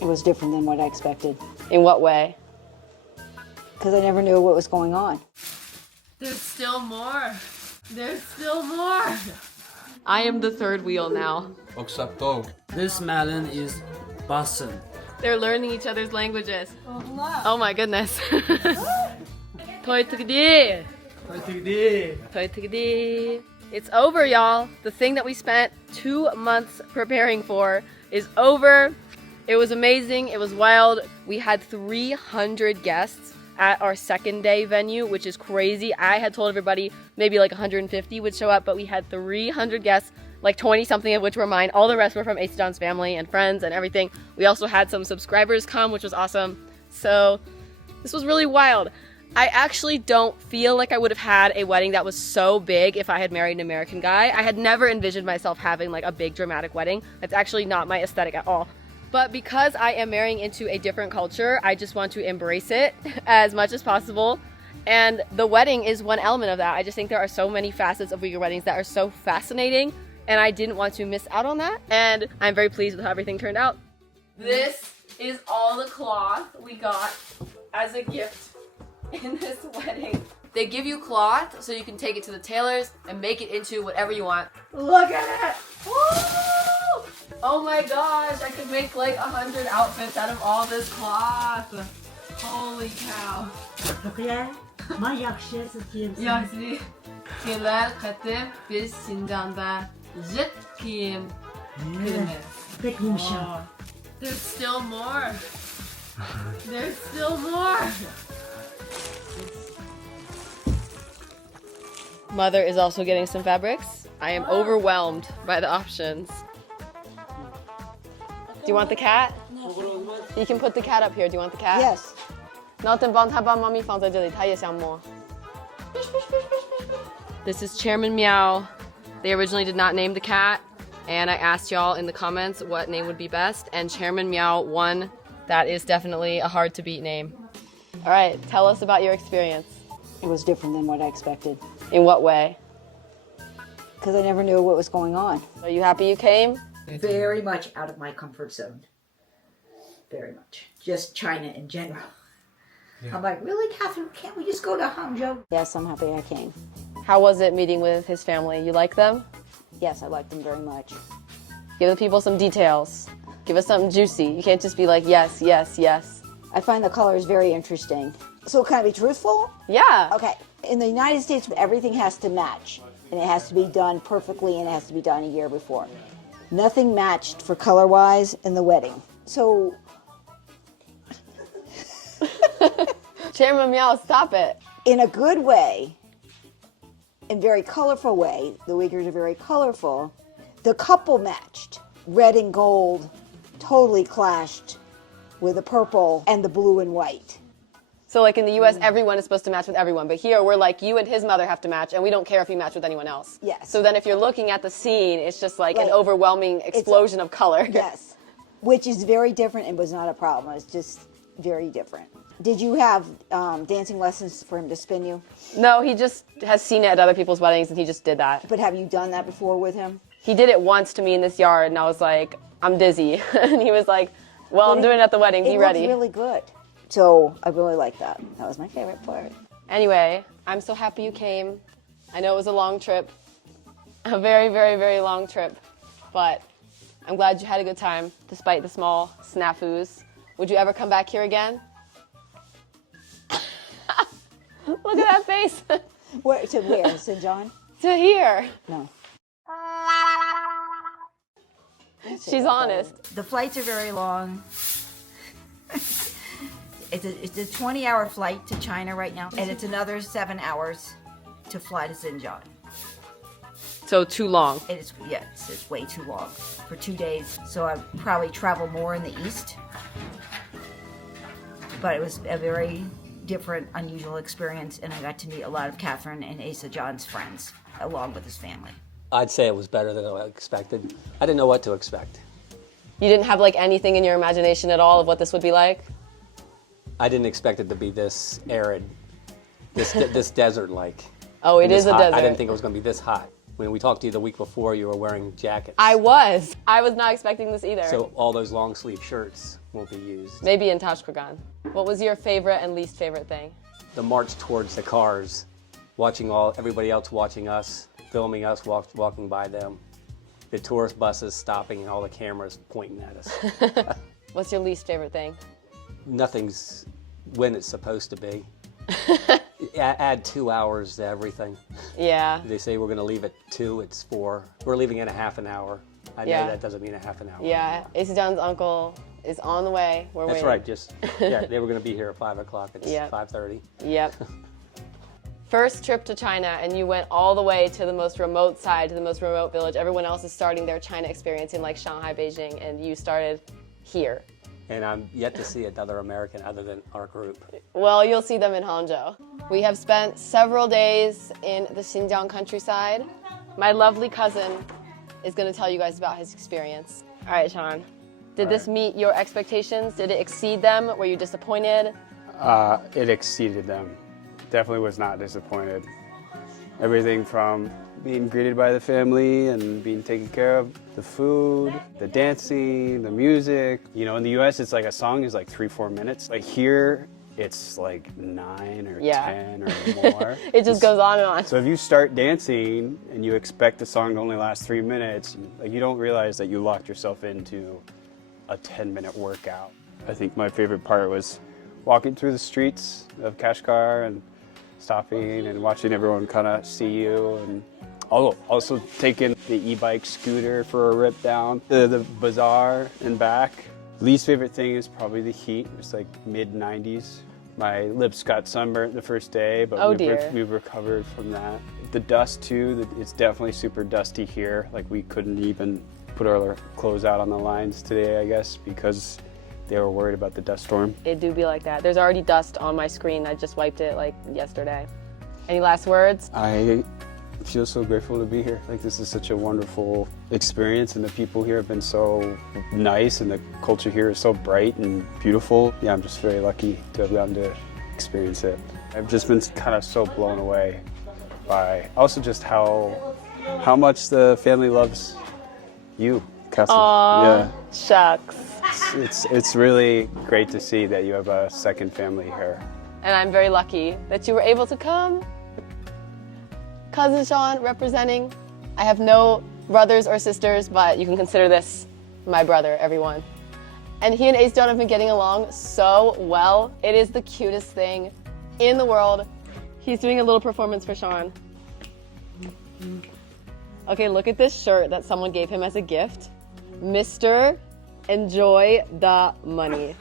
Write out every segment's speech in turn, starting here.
It was different than what I expected, In what way? because I never knew what was going on. There's still more. There's still more. I am the third wheel now. This melon is Boston. They're learning each other's languages. Oh my goodness. Toy tugdi. Toy tugdi. It's over, y'all. The thing that we spent 2 months preparing for is over. It was amazing. It was wild. We had 300 guests at our second day venue, which is crazy. I had told everybody maybe like 150 would show up, but we had 300 guests, like 20 something of which were mine. All the rest were from Ace John's family and friends and everything. We also had some subscribers come, which was awesome. So this was really wild. I actually don't feel like I would have had a wedding that was so big if I had married an American guy. I had never envisioned myself having like a big dramatic wedding. That's actually not my aesthetic at all. But because I am marrying into a different culture, I just want to embrace it as much as possible. And the wedding is one element of that. I just think there are so many facets of Uyghur weddings that are so fascinating, and I didn't want to miss out on that. And I'm very pleased with how everything turned out. This is all the cloth we got as a gift in this wedding. They give you cloth so you can take it to the tailors and make it into whatever you want. Look at it! Woo! Oh my gosh, I could make like 100 outfits out of all this cloth. Holy cow. 역시 Tiller Katherine biz Şincan'da jit giyim kırmızı. There's still more. There's still more. Mother is also getting some fabrics. I am overwhelmed by the options. Do you want the cat? You can put the cat up here. Do you want the cat? Yes. 然后等他把妈咪放在这里，他也想摸。This is Chairman Meow. They originally did not name the cat, and I asked y'all in the comments what name would be best, and Chairman Meow won. That is definitely a hard to beat name. All right, tell us about your experience. It was different than what I expected, In what way? because I never knew what was going on. Are you happy you came? Very much out of my comfort zone. Very much. Just China in general. Yeah. I'm like, really, Catherine? Can't we just go to Hangzhou? Yes, I'm happy I came. How was it meeting with his family? You like them? Yes, I liked them very much. Give the people some details. Give us something juicy. You can't just be like, yes, yes, yes. I find the colors very interesting. So can I be truthful? Yeah. Okay. In the United States, everything has to match, and it has to be done perfectly, and it has to be done a year before. Nothing matched for color-wise in the wedding. So... Chairman Meow, stop it. in a good way, in very colorful way, the Uyghurs are very colorful, the couple matched. Red and gold totally clashed with the purple and the blue and white. So like in the US, everyone is supposed to match with everyone, but here we're like, you and his mother have to match, and we don't care if you match with anyone else. Yes. So then if you're looking at the scene, it's just like an Right. overwhelming explosion of color. Yes, which is very different and was not a problem. It's just very different. Did you have dancing lessons for him to spin you? No, he just has seen it at other people's weddings, and he just did that. But have you done that before with him? He did it once to me in this yard, and I was like, I'm dizzy. And he was like, well, I'm doing it at the wedding. Be ready. It looks really good. So I really like that. That was my favorite part. Anyway, I'm so happy you came. I know it was a long trip. A very, very, very long trip. But I'm glad you had a good time, despite the small snafus. Would you ever come back here again? Look at that face. Where, to where? St. John? To here. No. She's honest. The flights are very long. It's a 20-hour flight to China right now, and it's another 7 hours to fly to Xinjiang. So too long. It's way too long for 2 days. So I probably travel more in the east. But it was a very different, unusual experience, and I got to meet a lot of Catherine and Asa John's friends, along with his family. I'd say it was better than I expected. I didn't know what to expect. You didn't have like anything in your imagination at all of what this would be like? I didn't expect it to be this arid, this desert-like. Oh, it and this is a hot. desert. I didn't think it was going to be this hot. When we talked to you the week before, you were wearing jackets. I was not expecting this either. So all those long sleeve shirts won't be used. Maybe in Kashgar. What was your favorite and least favorite thing? The march towards the cars, watching everybody else watching us, filming us walking by them. The tourist buses stopping and all the cameras pointing at us. What's your least favorite thing? Nothing's when it's supposed to be. Add 2 hours to everything. Yeah. They say we're going to leave at 2, it's 4. We're leaving in a half an hour. I know that doesn't mean a half an hour. Yeah, John's uncle is on the way. We're That's waiting. right. They were going to be here at 5 o'clock. It's 5:30. Yep. First trip to China, and you went all the way to the most remote side, to the most remote village. Everyone else is starting their China experience in like Shanghai, Beijing, and you started here. And I'm yet to see another American other than our group. Well, you'll see them in Hangzhou. We have spent several days in the Xinjiang countryside. My lovely cousin is going to tell you guys about his experience. All right, Sean. Did this meet your expectations? Did it exceed them? Were you disappointed? It exceeded them. Definitely was not disappointed. Everything from being greeted by the family and being taken care of, the food, the dancing, the music. You know, in the US, it's like a song is like 3-4 minutes. Like here, it's like 9 or 10 or more. It just goes on and on. So if you start dancing and you expect the song to only last 3 minutes, like you don't realize that you locked yourself into a 10-minute workout. I think my favorite part was walking through the streets of Kashgar and stopping and watching everyone kind of see you, and also taking the e-bike scooter for a rip down the bazaar and back. Least favorite thing is probably the heat. It's like mid-90s. My lips got sunburnt the first day, but we've recovered from that. The dust too, it's definitely super dusty here. Like we couldn't even put our clothes out on the lines today, I guess, because they were worried about the dust storm. It do be like that. There's already dust on my screen. I just wiped it like yesterday. Any last words? I feel so grateful to be here. Like this is such a wonderful experience, and the people here have been so nice, and the culture here is so bright and beautiful. Yeah, I'm just very lucky to have gotten to experience it. I've just been kind of so blown away by also just how much the family loves you, Katherine. Aww, shucks. It's really great to see that you have a second family here. And I'm very lucky that you were able to come. Cousin Sean representing. I have no brothers or sisters, but you can consider this my brother, everyone. And he and Ace John have been getting along so well. It is the cutest thing in the world. He's doing a little performance for Sean. Okay, look at this shirt that someone gave him as a gift. Mr. Enjoy the money.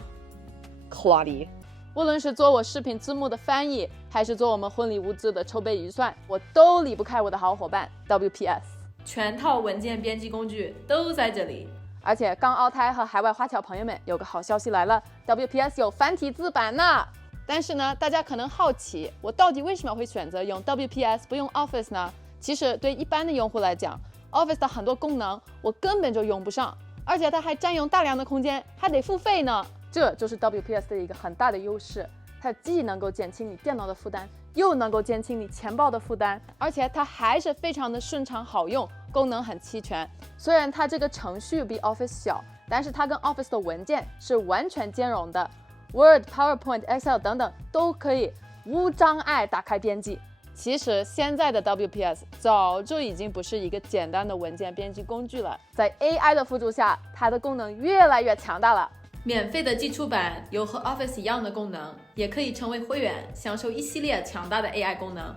Claudie. 无论是做我视频字幕的翻译，还是做我们婚礼物资的筹备预算，我都离不开我的好伙伴 WPS。全套文件编辑工具都在这里。而且港澳台和海外华侨朋友们，有个好消息来了 ，WPS 有繁体字版呢。但是呢，大家可能好奇，我到底为什么会选择用 WPS 不用 Office 呢？其实对一般的用户来讲 ，Office 的很多功能我根本就用不上，而且它还占用大量的空间，还得付费呢。这就是 WPS 的一个很大的优势，它既能够减轻你电脑的负担，又能够减轻你钱包的负担，而且它还是非常的顺畅好用，功能很齐全。虽然它这个程序比 Office 小，但是它跟 Office 的文件是完全兼容的 ，Word、PowerPoint、Excel 等等都可以无障碍打开编辑。其实现在的 WPS 早就已经不是一个简单的文件编辑工具了，在 AI 的辅助下，它的功能越来越强大了。免费的基础版有和 Office 一样的功能，也可以成为会员，享受一系列强大的 AI 功能。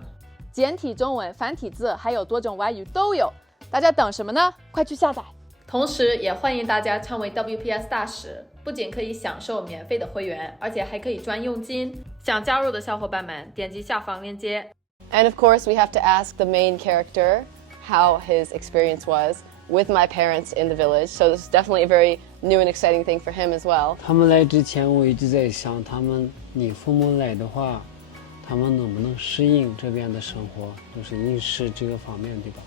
简体中文、繁体字，还有多种外语都有。大家等什么呢？快去下载！同时，也欢迎大家成为 WPS 大使，不仅可以享受免费的会员，而且还可以赚佣金。想加入的小伙伴们，点击下方链接。And of course, we have to ask the main character how his experience was with my parents in the village. So this is definitely a very new and exciting thing for him as well. 他们来之前，我一直在想，你父母来的话，他们能不能适应这边的生活，就是饮食这个方面，对吧？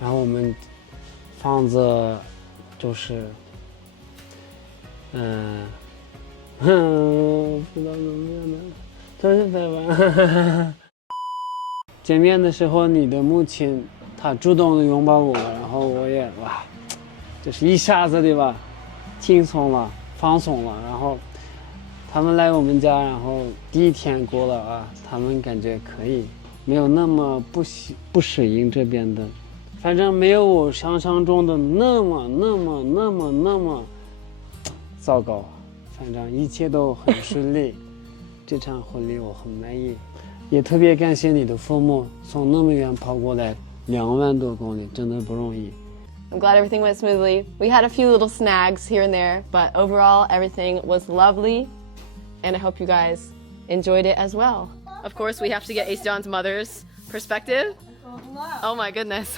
然后我们房子就是，不知道怎么样的，就是在玩。见面的时候，你的母亲他主动的拥抱我，然后我也哇，就是一下子对吧，轻松了，放松了。然后他们来我们家，然后第一天过了啊，他们感觉可以，没有那么不适应这边的，反正没有我想象中的那么糟糕，反正一切都很顺利。这场婚礼我很满意，也特别感谢你的父母从那么远跑过来2万多公里，真的不容易。 I'm glad everything went smoothly. We had a few little snags here and there, but overall everything was lovely, and I hope you guys enjoyed it as well. Of course, we have to get Ace-John's mother's perspective. Oh my goodness.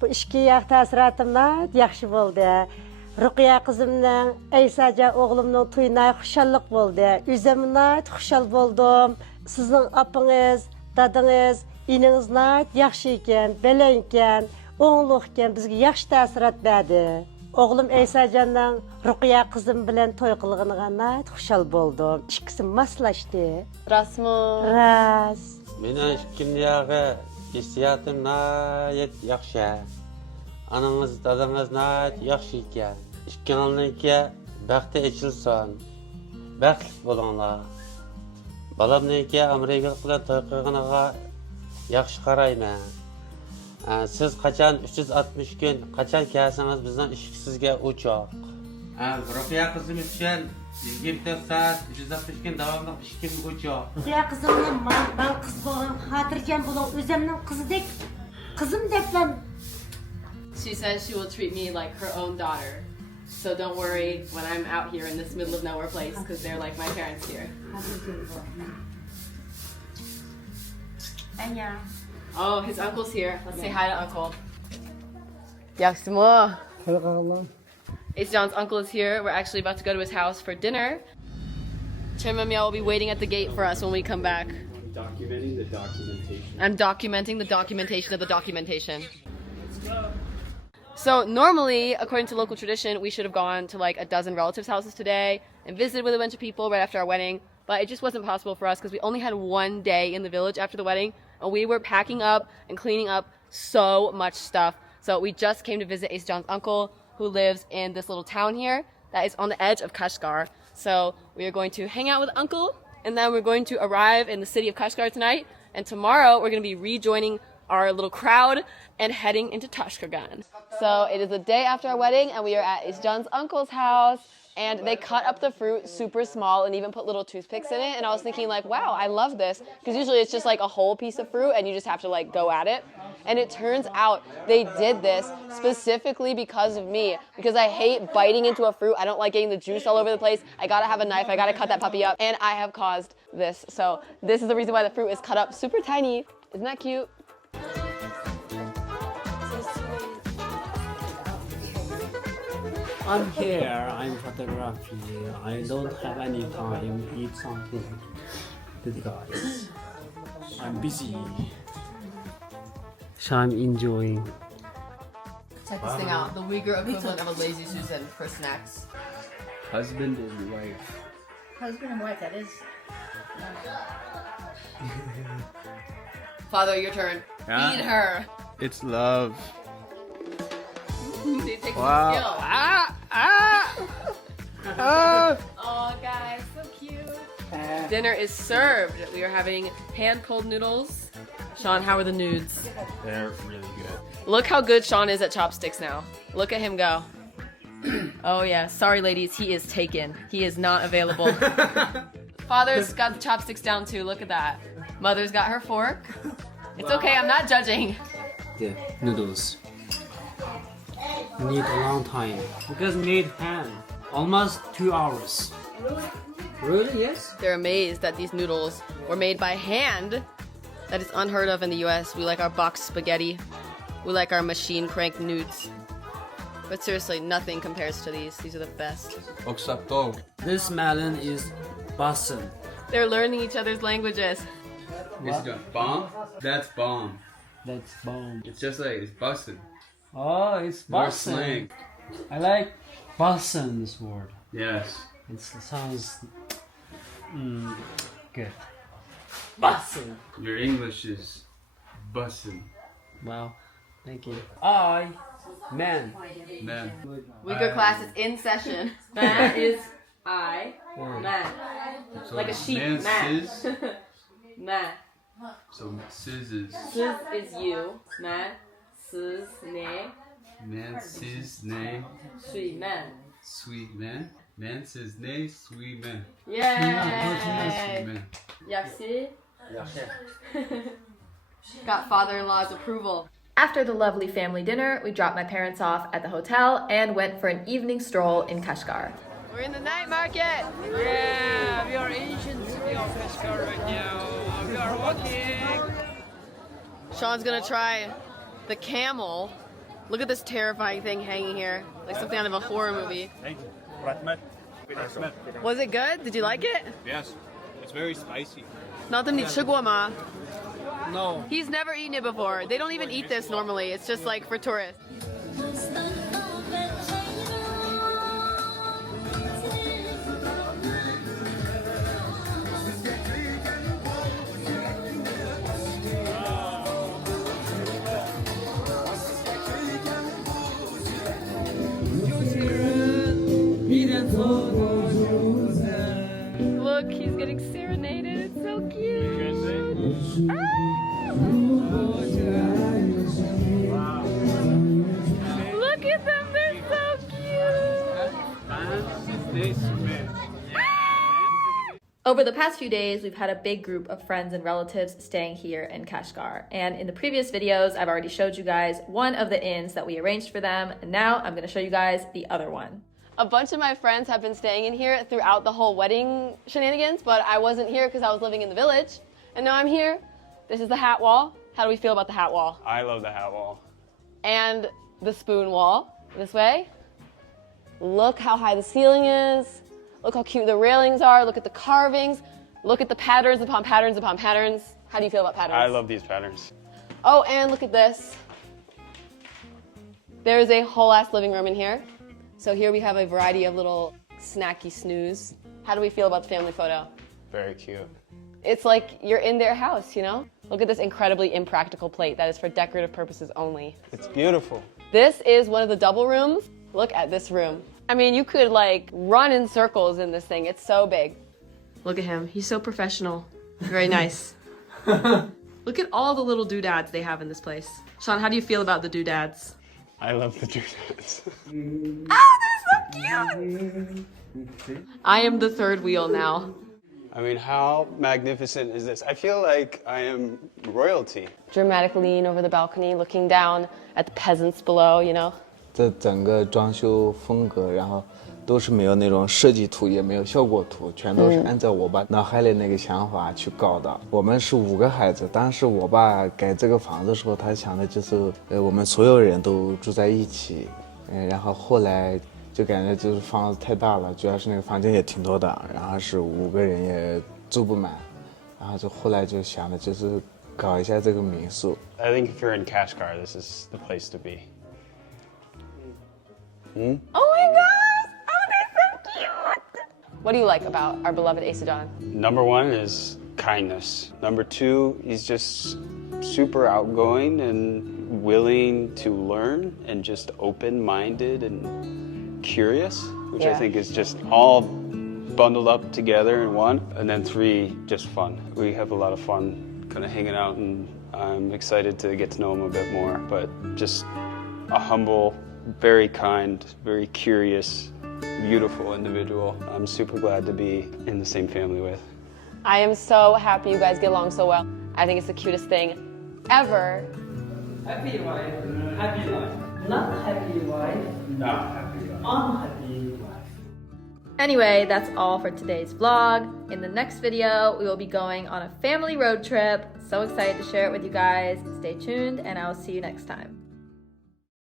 Bu ikki yoq ta'siratimlar yaxshi bo'ldi. Ruqiya qizimning, Aysaja o'g'limning to'yina xushalliq bo'ldi. O'zimni xushal bo'ldim. Sizning opingiz, dadingiz, iningiz yaxshi ekan, baland ekan, o'g'liq ekan, bizga yaxshi ta'sirat berdi. O'g'lim Aysajanning Ruqiya qizim bilan to'y qilganiga xushal bo'ldim. Ikkisi moslashdi. Rasmu. Ras. Meni kimyog'i hissiyotim nayet yaxshi. Anangiz, dadangiz nayet yaxshi ekan. Ikkingizniki baxti ichilsin. Baxtli bo'linglar. Balamniki Amerikalik bilan to'y qilganiga yaxshi qarayman. Siz qachon 360 kun, qachon kelsangiz bizdan ishsizga uchoq. Ruqiya qizim uchun 24 soat 360 kun davomli ishkim uchoq. Ruqiya qizimni men qiz bo'lgan, xotirjam bo'ling, o'zimning qizdek, qizim debman. She says she will treat me like her own daughter. So don't worry when I'm out here in this middle of nowhere place, because they're like my parents here. Oh, his uncle's here. Let's say hi to Uncle. Yaksimo. Ace-John's uncle is here. We're actually about to go to his house for dinner. Chimamya will be waiting at the gate for us when we come back. Documenting the documentation. I'm documenting the documentation of the documentation. So normally, according to local tradition, we should have gone to like a dozen relatives' houses today and visited with a bunch of people right after our wedding. But it just wasn't possible for us because we only had one day in the village after the wedding, and we were packing up and cleaning up so much stuff. So we just came to visit Ace-John's uncle, who lives in this little town here that is on the edge of Kashgar. So we are going to hang out with Uncle, and then we're going to arrive in the city of Kashgar tonight. And tomorrow we're going to be rejoining our little crowd and heading into Kashgar. So it is the day after our wedding, and we are at Ace-John's uncle's house. And they cut up the fruit super small and even put little toothpicks in it. And I was thinking like, wow, I love this. Because usually it's just like a whole piece of fruit and you just have to like go at it. And it turns out they did this specifically because of me. Because I hate biting into a fruit. I don't like getting the juice all over the place. I gotta have a knife. I gotta cut that puppy up. And I have caused this. So this is the reason why the fruit is cut up super tiny. Isn't that cute? I'm here, I'm photography. I don't have any time to eat something with the guys. I'm busy. So I'm enjoying. Check this thing out. The Uyghur equivalent of a lazy Susan for snacks. Husband and wife. Husband and wife, that is. Father, your turn. Yeah. Feed her. It's love. It takes Wow. skill. Ah! Oh, guys, so cute. Dinner is served. We are having hand-pulled noodles. Sean, how are the nudes? They're really good. Look how good Sean is at chopsticks now. Look at him go. Oh yeah, sorry ladies, he is taken. He is not available. Father's got the chopsticks down too, look at that. Mother's got her fork. It's okay, I'm not judging. The noodles need a long time because need hand almost 2 hours. Really? Yes. They're amazed that these noodles were made by hand. That is unheard of in the US. We like our boxed spaghetti. We like our machine crank nudes. But seriously, nothing compares to these. These are the best. This melon is basin. They're learning each other's languages. This is bomb? That's bomb. That's bomb. It's just like, it's busted. Oh, it's More basin. slang. I like basin's word. Yes. It sounds good. Basin. Your English is Bussin. Wow, thank you. I, man. Man. Uyghur class is in session. Man is I. Man. So Like a sheep. man, Man. sis. Man. So sis is Sis is you. Man. Sis ne. man, sis, nay, Sui man. sweet man. Man says nay, sweet man. Yay! Sweet man. Yaxi. Got father-in-law's approval. After the lovely family dinner, we dropped my parents off at the hotel and went for an evening stroll in Kashgar. We're in the night market. Yeah, we are ancient city of Kashgar right now. We are walking. Sean's gonna try the camel. Look at this terrifying thing hanging here, like something out of a horror movie. Thank you. Was it good? Did you like it? Yes, it's very spicy. 那你吃过吗? No. He's never eaten it before. They don't even eat this normally. It's just like for tourists. Look, he's getting serenaded. It's so cute. Look at them, they're so cute. Over the past few days, we've had a big group of friends and relatives staying here in Kashgar. And in the previous videos, I've already showed you guys one of the inns that we arranged for them. And now I'm going to show you guys the other one. A bunch of my friends have been staying in here throughout the whole wedding shenanigans, but I wasn't here because I was living in the village. And now I'm here. This is the hat wall. How do we feel about the hat wall? I love the hat wall. And the spoon wall, this way. Look how high the ceiling is. Look how cute the railings are. Look at the carvings. Look at the patterns upon patterns upon patterns. How do you feel about patterns? I love these patterns. Oh, and look at this. There's a whole ass living room in here. So here we have a variety of little snacky snooze. How do we feel about the family photo? Very cute. It's like you're in their house, you know? Look at this incredibly impractical plate that is for decorative purposes only. It's beautiful. This is one of the double rooms. Look at this room. I mean, you could like run in circles in this thing. It's so big. Look at him. He's so professional. Very nice. Look at all the little doodads they have in this place. Sean, how do you feel about the doodads? I love the doodads. Oh, they're so cute! I am the third wheel now. I mean, how magnificent is this? I feel like I am royalty. Dramatic lean over the balcony, looking down at the peasants below, you know? 这整个装修风格，然后都是没有那种设计图，也没有效果图，全都是按照我爸脑海里那个想法去搞的。我们是5个孩子，当时我爸盖这个房子的时候，他想的就是我们所有人都住在一起，然后后来就感觉就是房子太大了，主要是那个房间也挺多的，然后是5个人也住不满，然后就后来就想的就是搞一下这个民宿。I think if you're in Kashgar, this is the place to be. Oh my gosh! Oh, they're so cute! What do you like about our beloved Asajan? Number 1 is kindness. Number 2, he's just super outgoing and willing to learn and just open-minded and curious, which I think is just all bundled up together in one. And then 3, just fun. We have a lot of fun kind of hanging out, and I'm excited to get to know him a bit more, but just a humble, very kind, very curious, beautiful individual. I'm super glad to be in the same family with. I am so happy you guys get along so well. I think it's the cutest thing ever. Happy wife, happy life. Not happy wife, not happy life. Unhappy life. Anyway, that's all for today's vlog. In the next video, we will be going on a family road trip. So excited to share it with you guys. Stay tuned, and I will see you next time.